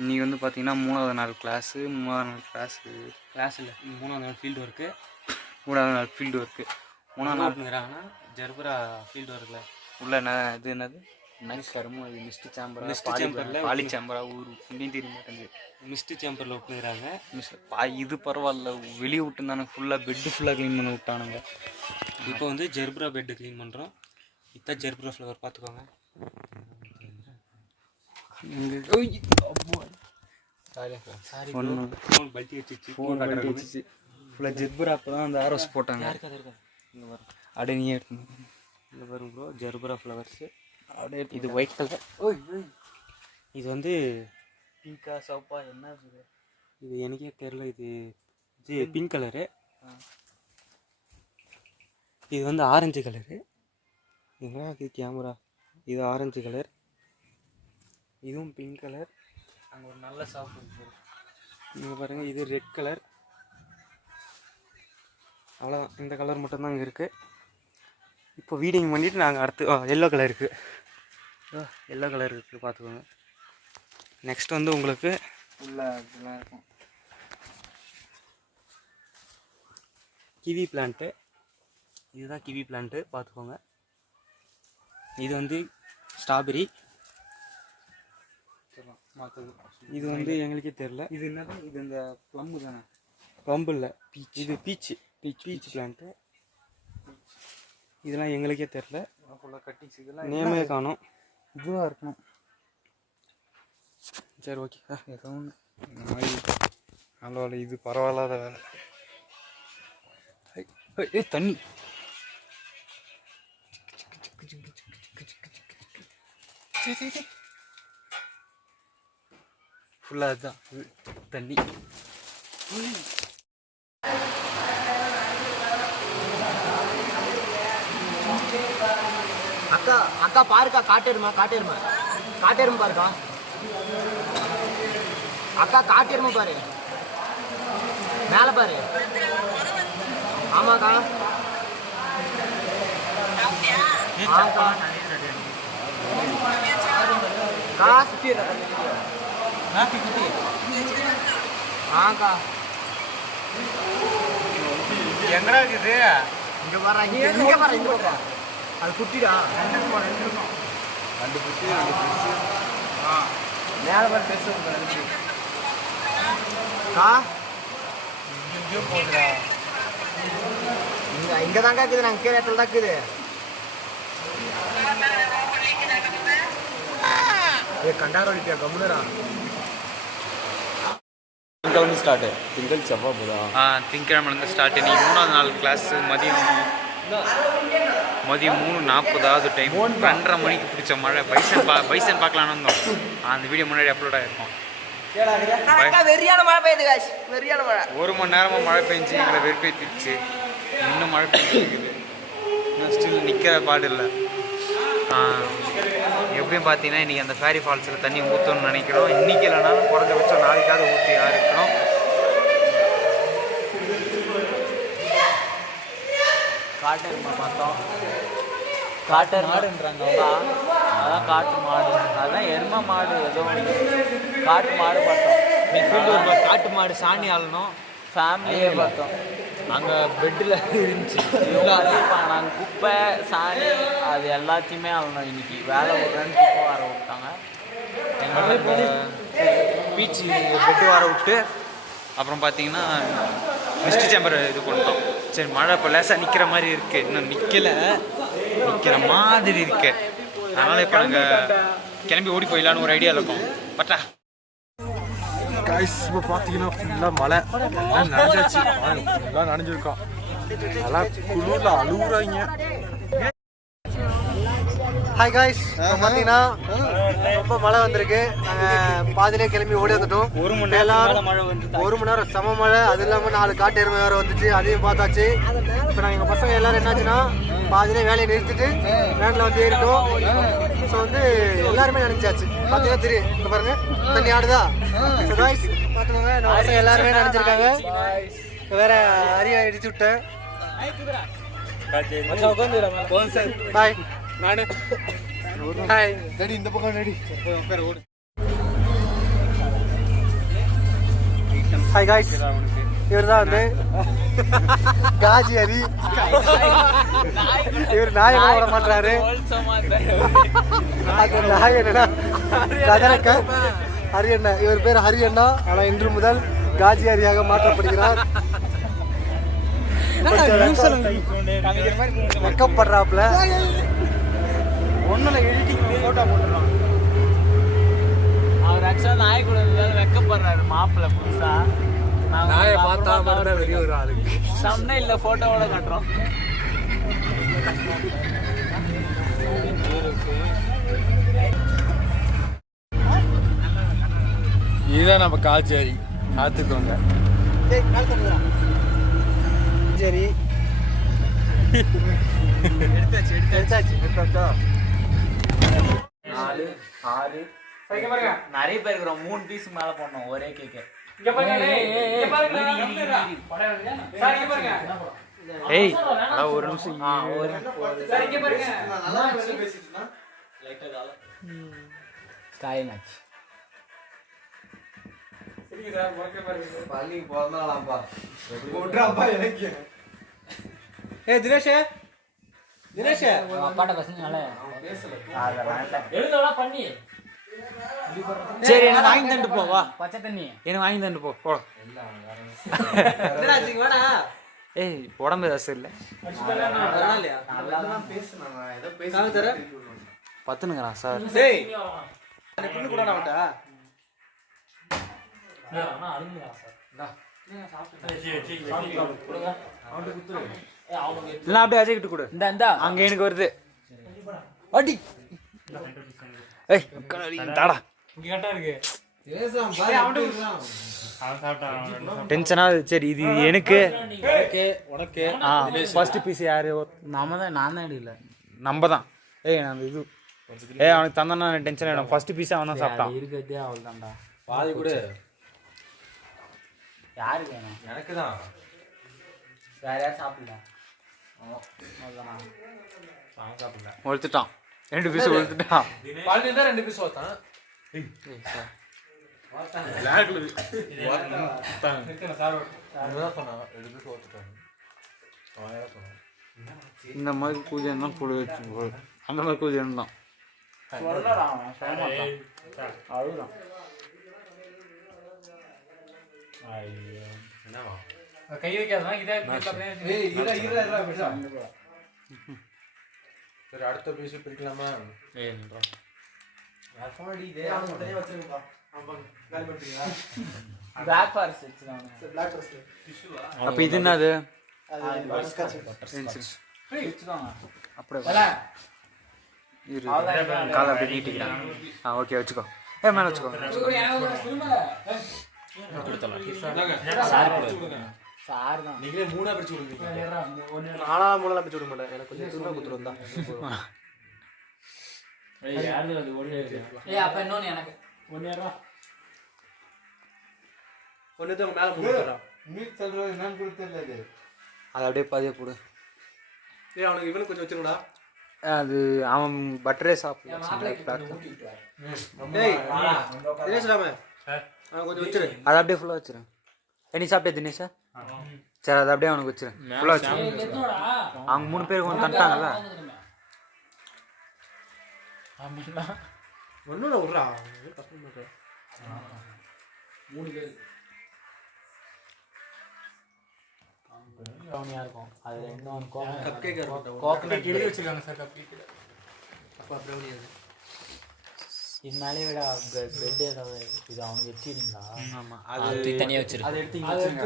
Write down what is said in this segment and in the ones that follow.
இன்றைக்கி வந்து பார்த்திங்கன்னா 3வது நாள் கிளாஸு. 3வது நாள் கிளாஸ் இல்லை, 3வது நாள் ஃபீல்டு ஒர்க்கு. 3வது நாள் ஃபீல்டு ஒர்க்கு. 3வது நாள் பண்ணுறாங்கன்னா ஜெர்பரா ஃபீல்டு ஒர்க்கில் உள்ள இது என்னது நைஸ் கருமோ அது மிஸ்ட் சேம்பரில் பாலி சேம்பரா ஊர் இங்கேயும் தெரிய மாட்டேங்குது. மிஸ்ட் சேம்பரில் விட்டுக்கிறாங்க. இது பரவாயில்ல, வெளியே விட்டுருந்தானு ஃபுல்லாக பெட்டு ஃபுல்லாக க்ளீன் பண்ணி விட்டானுங்க. இப்போ வந்து ஜெர்பரா பெட்டு க்ளீன் பண்ணுறோம். இதான் ஜெர்பரா ஃப்ளவர் பார்த்துக்கோங்க. பல்ட்டி வச்சிச்சு ஃபுல்லாக ஜெர்பரா. அப்போ தான் அந்த ஆர்எஸ் போட்டாங்க. இங்கே வரும் அப்படியே நீ எடுத்து இங்கே வரும் ப்ரோ. ஜெர்பரா ஃப்ளவர்ஸு அப்படியே இது ஒயிட் கலர். இது வந்து பிங்கா சோப்பா என்ன இது எனக்கே தெரில. இது பிங்க் கலரு. இது வந்து ஆரஞ்சு கலரு. இதுனா இது கேமரா. இது ஆரஞ்சு கலர். இதுவும் பிங்க் கலர். அங்கே ஒரு நல்ல ஷாப் இருக்குது நீங்கள் பாருங்கள். இது ரெட் கலர். அவ்வளோதான், இந்த கலர் மட்டும்தான் இங்கே இருக்குது. இப்போ வீடிங் பண்ணிவிட்டு நாங்கள் அடுத்து எல்லோ கலர் இருக்குது. எல்லோ கலர் இருக்குது பார்த்துக்கோங்க. நெக்ஸ்ட் வந்து உங்களுக்கு இதெல்லாம் இருக்கும் கிவி பிளான்ட்டு. இதுதான் கிவி பிளான்ட்டு பார்த்துக்கோங்க. இது வந்து ஸ்ட்ராபெரி. இது வந்து எங்களுக்கே தெரில. இது என்னது? இது இந்த ப்ளம்பு தானே? ப்ளம்பு இல்லை, பீச். இது பீச் பிளான்ட்டு. இதெல்லாம் எங்களுக்கே தெரில. ஃபுல்லாக கட்டிங்ஸ். இதெல்லாம் நேமே காணும். இதுவாக இருக்கணும். சரி, ஓகே. ஏதோ ஒன்று இந்த மாதிரி நல்ல வேலை. இது பரவாயில்லாத வேலை. தண்ணி ஃபுல்லாக அதுதான் தண்ணி. அக்கா அக்கா பாருக்கா, காட்டெருமா பாருக்கா. அக்கா காட்டெருமா பாரு, மேலே பாரு. ஆமாக்கா. ஆக்கா ஆக்கா எங்கடா இருக்குது? இங்கே பாரு, இங்கே பாரு. அது குட்டிடா. 2 குட்டி 2 பெருசு. மேலே பாரு, பெருசு கா. இங்கேயோ போகுதுடா. இங்கே தாங்க இருக்குது. நாங்கள் கீழே இடத்துல தான் இருக்குது. கண்டாரோலிட்டியா கம்முனரா. வந்து ஸ்டார்ட்டு திங்கள் செவ்வாய் புதன். திங்கக்கிழமைலேருந்து ஸ்டார்ட். நீ 3வது நாள் கிளாஸு. மதியம் 3:40 டைம். 2:30 மணிக்கு பிடிச்ச மழை. பைசன் பார்க்கலான்னு வந்தோம். அந்த வீடியோ முன்னாடி அப்லோட் ஆகிருக்கும். வெறியான மழை பெய்யுது காஷ், வெறியான மழை. 1 மணி நேரமாக மழை பெஞ்சு எங்களை வெறுப்பேற்றிடுச்சு. இன்னும் மழை பெஞ்சிருக்குது. இன்னும் ஸ்டில் நிற்கிற பாடு இல்லை. எப்படியும் பார்த்தீங்கன்னா இன்றைக்கி அந்த ஃபேரி ஃபால்ஸில் தண்ணி ஊற்றணும்னு நினைக்கிறோம். இன்றைக்கி இல்லைனாலும் குறைஞ்சபட்சம் நாளைக்காவது ஊற்றி இருக்கணும். காட்டெருமை பார்த்தோம். காட்டர் மாடுன்றாங்க. அதான் காட்டு மாடு. அதான் எருமை மாடு ஏதோ காட்டு மாடு பார்த்தோம். ஃபீல்டு காட்டு மாடு சாணி ஆளணும். ஃபேமிலியே பார்த்தோம். அங்கே பெட்டில் இருந்துச்சு. நாங்கள் குப்பை சாணி அது எல்லாத்தையுமே ஆளணும். இன்றைக்கி வேலை விட்றேன்னு குப்பை வர விட்டாங்க. எங்களுக்கு பீச்சு பெட்டு வர விட்டு அப்புறம் பார்த்தீங்கன்னா மிஸ்ட் சேம்பர் இது பண்ணிட்டோம். சரி, மழை இப்போ லேசாக நிற்கிற மாதிரி இருக்குது. இன்னும் நிற்கிற மாதிரி இருக்குது. அதனால் இப்போ நாங்கள் கிளம்பி ஓடி போயிடலான்னு ஒரு ஐடியா இருக்கும். பட்டா காய்ஸ் இப்போ பார்த்தீங்கன்னா ஃபுல்லாக மழை. எல்லாம் நனைஞ்சாச்சு. ஃபுல்லாக நனைஞ்சிருக்கோம். அதெல்லாம் குளிரில் அழுகுறாங்க. ஹாய் காய்ஸ், பார்த்தீங்கன்னா ரொம்ப மழை வந்திருக்கு. நாங்கள் பாதிலே கிளம்பி ஓடி வந்துட்டோம். 1 மணி நேரம் மழை வந்து 1 மணி நேரம் செம மழை. அது இல்லாமல் 4 காட்டு எருமை வேறு வந்துச்சு. அதையும் பார்த்தாச்சு. இப்போ நாங்கள் எங்கள் பசங்க எல்லோரும் என்னாச்சுன்னா பாதிலே வேலையை நிறுத்திட்டு வேனில் வந்து ஏறிட்டோம். ஸோ வந்து எல்லாருமே நினைச்சாச்சு. பார்த்தீங்கன்னா தெரியும். இப்போ பாருங்க தண்ணி ஆடுதா. ஸோ காய்ஸ் பார்த்துக்கோங்க, நம்ம பசங்க எல்லாருமே நினைச்சிருக்காங்க. வேற அரிய அடிச்சு விட்டேன். பாய். நானு ஹாய். இந்த பக்கம் ரெடி. ஓடு. ஹாய் காய்ஸ், இவர் தான் வந்து காஜி ஹரி. இவர் நாயகம் வர மாட்டாரு. அது நாய் என்னன்னா கதறக்க ஹரியண்ணா. இவர் பேர் ஹரியண்ணா. ஆனால் இன்று முதல் காஜி ஹரியாக மாற்றப்படுகிறார். வெக்கப்படுறாப்புல. ஒன்னும் எடிட்டிங் போட்டோ போட்டுடலாம். அவர் ஆக்சுவலாக நாய் கூட இருந்தாலும் வெக்கப்படுறாரு மாப்பிள்ளை புதுசா. நாயை பார்த்தா மட்டும் வெளியே ஒரு ஆளு. சம்னே இல்லை, ஃபோட்டோவோட காட்டுறோம். இதுதான் நம்ம காய்ச்சேரி. பார்த்துக்கோங்க. சரி, எடுத்தாச்சா? 4 6 நிறைய பேர் இருக்கிறோம். 3 பீஸ் மேல போடணும் ஒரே கேக்கு. ஏய் அட ஒரு நிமிஷம் ஸ்காய் மேட்ச். அப்பாட்ட பசங்கனால எழுதலாம் பண்ணி. சரி எனக்கு வாங்கி தண்டு போ. வா பச்சை தண்ணி எனக்கு வாங்கி தண்டு போ. போ. ஏய் உடம்பு ஏதாச்சும் இல்லை பத்துனுங்கிறான் சார். இல்லை அப்படியே அஜய்கிட்ட கொடு. இந்த அங்க எனக்கு வருது. அடி ஏய் தாடா டென்ஷனா. சரி இது எனக்கு உனக்கு ஃபர்ஸ்ட் பீஸ் யாரு? நான் தான் எடுக்கல. நம்ம தான். ஏய் நான் இது அவனுக்கு தந்தானா டென்ஷன் ஆகிடும். ஃபர்ஸ்ட் பீஸ் அவன் தான் சாப்பிட்டான். இருக்கிறதே அவள் தான்டா. பாதி கூட யாருக்கு வேணும்? எனக்கு தான். வேற யாரும் சாப்பிடல. ஒழுத்துட்டான். 2 பீஸ் ஒழுத்துட்டான். பாதி தான் 2 பீஸ் ஓத்தான். இந்த மாதிரி பூஜை தான் கூட வச்சு அந்த மாதிரி பூஜை தான். கை வைக்காதான் சரி அடுத்த பீஸ் பிரிக்கலாமா? அப்ப இது என்னது? அப்படியே காலை அப்படியே நீட்டிக்கிறான். ஓகே வச்சுக்கோ. மேலே வச்சுக்கோ. நீங்களே 3 பிரிச்சு கொடுங்க. நானா 3 பிரிச்சு விட மாட்டேன். எனக்கு கொஞ்சம் துணை கொடுத்துருந்தா அப்ப இன்னொன்னு எனக்கு ஒன்னுக்கு மேல போடுறா. அது அப்படியே பாதியா போடு. ஏய் அவனுக்கு இவனுக்கு கொஞ்சம் வச்சிருடா. அது அவன் பட்டரே சாப்பிடலாம். டேய் தினேஷ் ராம அவன் கொஞ்சம் வச்சிரு. அது அப்படியே ஃபுல்லா வச்சிரு. நீ சாப்பிட்டே தினேஷா? சரி அது அப்படியே அவனுக்கு வச்சிரு. ஃபுல்லா வச்சிரு. அவங்க 3 பேருக்கு வந்து தந்துட்டாங்கல்ல. ஒன்னும் விட்றா. 3 பேர் இருக்கும். அதுல இன்னொன்று கப் கேக் இருக்கும். கோகனட் எழுதி வச்சிருக்காங்க சார் கப் கேக். அப்பா ப்ரௌனி அது. இது மேலே விட பெட் ஏதாவது இது அவனுக்கு வச்சிருந்தா? ஆமா அது தனியா வச்சிரு. அது எடுத்து இங்க வச்சிருங்க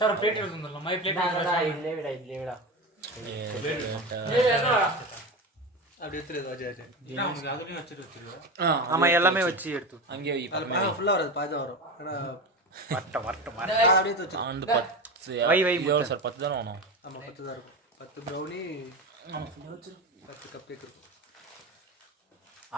சார் பிளேட் எடுத்து வந்துடலாம். மை பிளேட் இதுல விட அப்படி எடுத்துரு. உங்களுக்கு அதுலயும் வச்சிருவேன். ஆமா எல்லாமே வச்சு எடுத்து அங்கே ஃபுல்லா வராது, பாதி தான் வரும். ஏன்னா வட்ட அப்படியே வச்சு ஆண்டு 10 வை எவ்வளோ சார்? 10 தானே வேணும். ஆமா 10 தான் இருக்கும். 10 ப்ரௌனி 10 கப் கேக் இருக்கும்.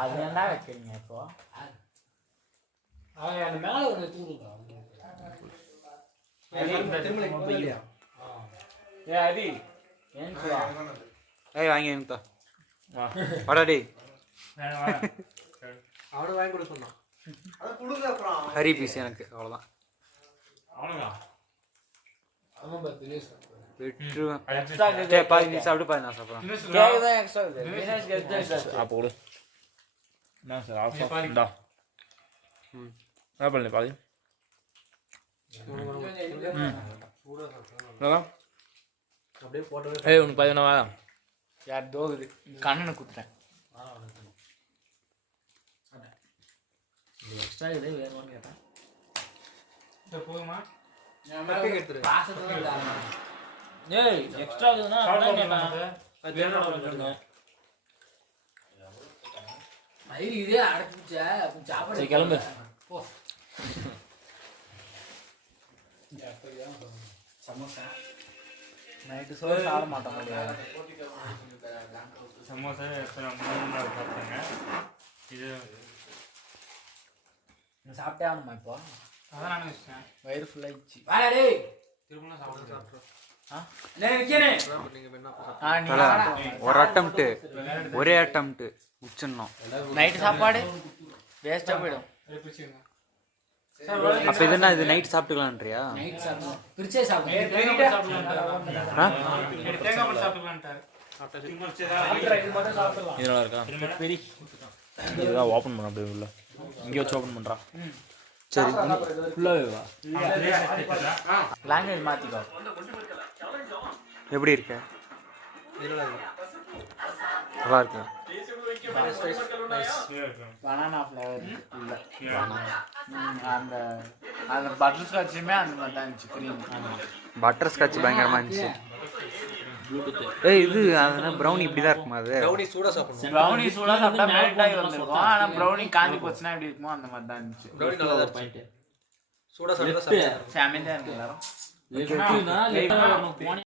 அது என்ன வைக்கிறீங்க இப்போ? அந்த மேல ஒரு தூருங்க. இல்லையா? அடி ஏன்டா ஏய் வாங்கி எனக்கு வாடா டேய். அவனை வாங்கி கொடுக்க சொன்னான். ஹரி பீஸ் எனக்கு அவ்வளோதான். விட்டுருவேன். எக்ஸ்ட்ரா சரி, பாதி நீ சாப்பிட்டு பாதி நான் சாப்பிட்றேன். கேக் தான் எக்ஸ்ட்ரா இருக்குது தினேஷ் எக்ஸ்ட்ரா அப்போ கொடு என்ன சார் ஆஃப் இந்தா என்ன பண்ணல பாதி அப்படியே போட்டவே ஏய் உனக்கு பாதி என்ன வேணாம் யார் தோகுது கண்ணனை குத்துறேன் எக்ஸ்ட்ரா இதே வேணும்னு கேட்டேன் போதுமா? ஏய் எக்ஸ்ட்ரா இருக்குதுன்னா அதான் கேட்டேன் இதே அடைச்சிச்சா சாப்பாடு சரி கிளம்பு நைட்டு சோறு சாப்பிட மாட்டோம் முடியாது சமோசா எத்தனை 3 நாள் சாப்பிட்டாங்க. இது சாப்பிட்டே ஆகணுமா இப்போ அதான் நானும் வச்சேன். வயிறு ஃபுல் ஆயிடுச்சு திரும்பலாம் சாப்பிட்டு ஒரு அட்டம்ப்ட் ஒரே அட்டம்ப்ட் முடிச்சிடணும். நைட்டு சாப்பாடு வேஸ்ட்டாக போயிடும் அப்போ இதுனா இது நைட் சாப்பிட்டுக்கலான்றியா? பிரிச்சே சாப்பிடுவோம் தேங்காய் பால் சாப்பிட்டுக்கலான்ட்டாரு. இது நல்லா இருக்கா இதுதான் ஓப்பன் பண்ண அப்படியே உள்ள இங்கே வச்சு ஓப்பன் பண்ணுறா சரி, ஃபுல்லாகவே வா லாங்குவேஜ் மாற்றிக்கோ எப்படி இருக்க? நல்லா இருக்கு. பனானா ஃப்ளேவர் இல்லை அந்த அந்த பட்டர் ஸ்காட்சுமே அந்த மாதிரி தான் இருந்துச்சு க்ரீம் பட்டர் ஸ்காட்ச் பயங்கரமா இருந்துச்சு. ஏய் இது அதனால ப்ரௌனி இப்படி தான் இருக்குமா? அது ப்ரௌனி சூடா சாப்பிடணும். ப்ரௌனி சூடாக சாப்பிட்டா மெல்ட் ஆகி வந்துருக்கும் ஆனால் ப்ரௌனி காஞ்சி போச்சுன்னா எப்படி இருக்குமோ அந்த மாதிரி தான் இருந்துச்சு ப்ரௌனி நல்லா தான் இருந்துச்சு. சூடா சாப்பிட்டா சாப்பிடணும். சாமியாக இருக்கு எல்லாரும்